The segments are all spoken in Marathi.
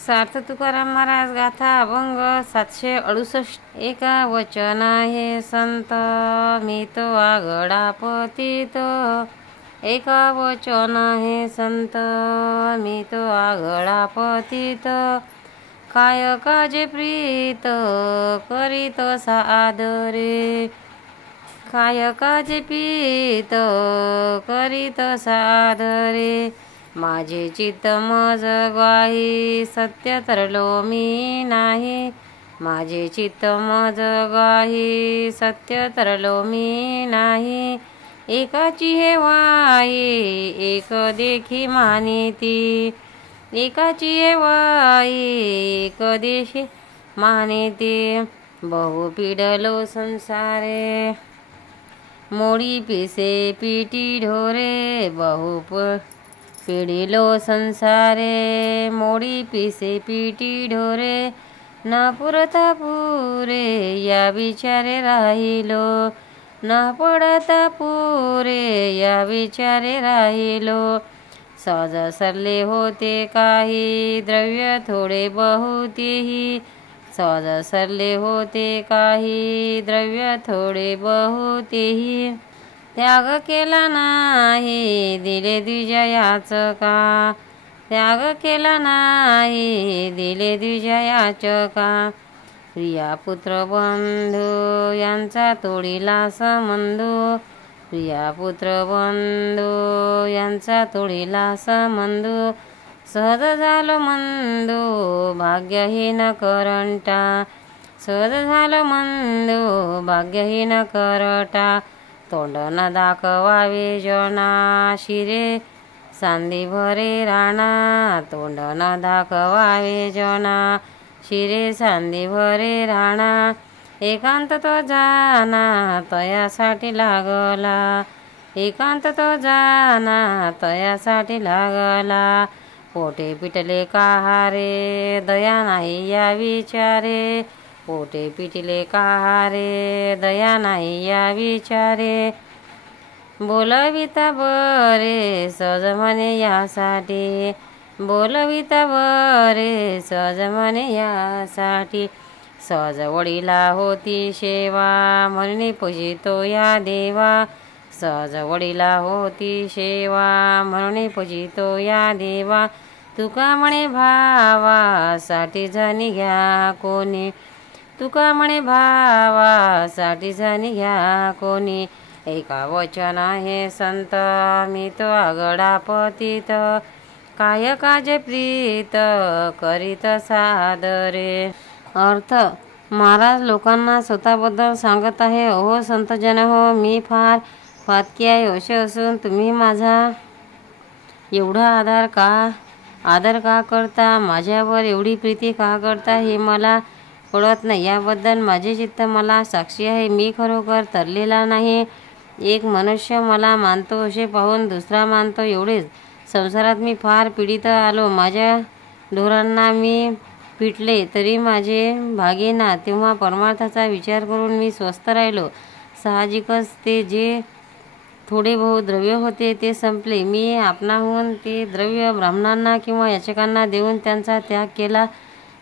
सार्थ तुकाराम महाराज गाथा अभंग 768। एका वचन हे संत मी तो आगडा पतित। एका वचन हे संत मी तो आगडा पतित। काय काजे प्रीत करीत सादरे। काय काजे प्रीत करीत सादरे। माझे चित्त मज ग्वाही सत्य तरलो मी नाही। माझे चित्त मज ग्वाही सत्य तरलो मी नाही। एकाची हे वाई एक देखी मानिती। एकाची हे वाई एक देखी मानिती। बहु पिडलो संसारे मोडी पिसे पिटी ढोरे। बहु पिडिलो संसारे मोडी पिसे पिटी ढोरे। न पुरता पुरे या विचारे राहिलो। न पडता पुरे या विचारे राहिलो। सहज सरले होते काही द्रव्य थोडे बहुतेही। सहज सरले होते काही द्रव्य थोडे बहुतेही। त्याग केला नाही दिले द्विजयाच का। त्याग केला नाही दिले द्विजयाच का। प्रिया पुत्र बंधू यांचा तोडीला संबंध। प्रिया पुत्र बंधू यांचा तोडीला संबंध। सहज झालो मंदो भाग्यहीन करंटा। सहज झालो मंदो भाग्यहीन करटा। तोंड न दाखवावे जना शिरे सांदी भरे राणा। तोंड न दाखवावे जना शिरे सांदी भरे राणा। एकांत तो जाना तयासाठी लागला। एकांत तो जाना तयासाठी लागला। पोटे पिटले काहारे दया नाही या विचारे। पोटे पिटले काहारे दया नाही या विचारे। बोलविता बरे सहज म्हणे यासाठी। बोलविता बरे सहज म्हणे यासाठी। सहज वडीला होती सेवा म्हणून पूजितो या देवा। सहज वडीला होती सेवा म्हणून पूजितो या देवा। तुका म्हणे भावासाठी जणी घ्या कोणी। तुका म्हणे भावासाठी जणी घ्या कोणी। एका वचन हे संत मी तो आगडा पतित। काय काजे प्रीत करीत सादरे। अर्थ महाराज लोकांना स्वतःबद्दल सांगत आहे। अहो संतजन हो, मी फार फातकी आहे असे असून तुम्ही माझा एवढा आदर का करता। माझ्यावर एवढी प्रीती का करता हे मला कळत नाही। याबद्दल माझे चित्त मला साक्षी आहे। मी खरोखर तरलेला नाही। एक मनुष्य मला मानतो असे पाहून दुसरा मानतो एवढेच। संसारात मी फार पीडित आलो। माझ्या ढोरांना मी पिटले तरी माझे भागेना। तेव्हा परमार्थाचा विचार करून मी स्वस्थ राहिलो। साहजिकच ते जे थोडे बहुत द्रव्य होते ते संपले। मी आपणाहून ते द्रव्य ब्राह्मणांना किंवा याचकांना देऊन त्यांचा त्याग केला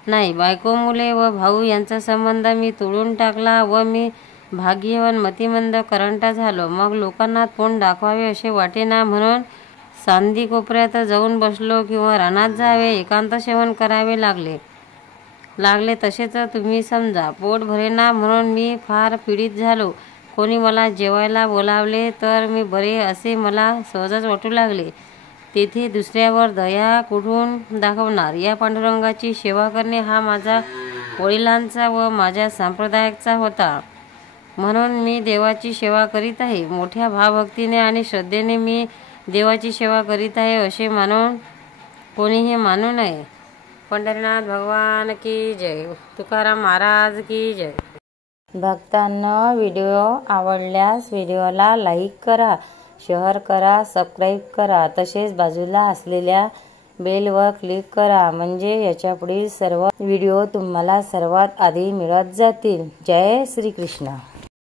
नाही। बायको मुले व भाऊ यांचा संबंध मी तोडून टाकला व मी भाग्यवान मतिमंद करंटा झालो। मग लोकांना तोंड दाखवावे असे वाटेना म्हणून सांदी कोपऱ्यात जाऊन बसलो किंवा रानात जावे एकांत सेवन करावे लागले तसेच तुम्ही समजा। पोट भरेना म्हणून मी फार पीडित झालो। कोणी मला जेवायला बोलावले तर मी बरे असे मला सहजच वाटू लागले। तेथे दुसऱ्यावर दया कुठून दाखवणार। या पांडुरंगाची सेवा करणे हा माझा वडिलांचा व माझ्या संप्रदायाचा होता म्हणून मी देवाची सेवा करीत आहे। मोठ्या भावभक्तीने आणि श्रद्धेने मी देवाची सेवा करीत आहे असे मानून कोणीही मानू नये। पंढरीनाथ भगवान की जय। तुकाराम महाराज की जय। भक्तांनो, व्हिडिओ आवडल्यास व्हिडिओला लाईक करा, शेअर करा, सबस्क्राईब करा, तसेच बाजूला असलेल्या बेलवर क्लिक करा म्हणजे याच्या पुढील सर्व व्हिडिओ तुम्हाला सर्वात आधी मिळत जातील। जय श्री कृष्ण।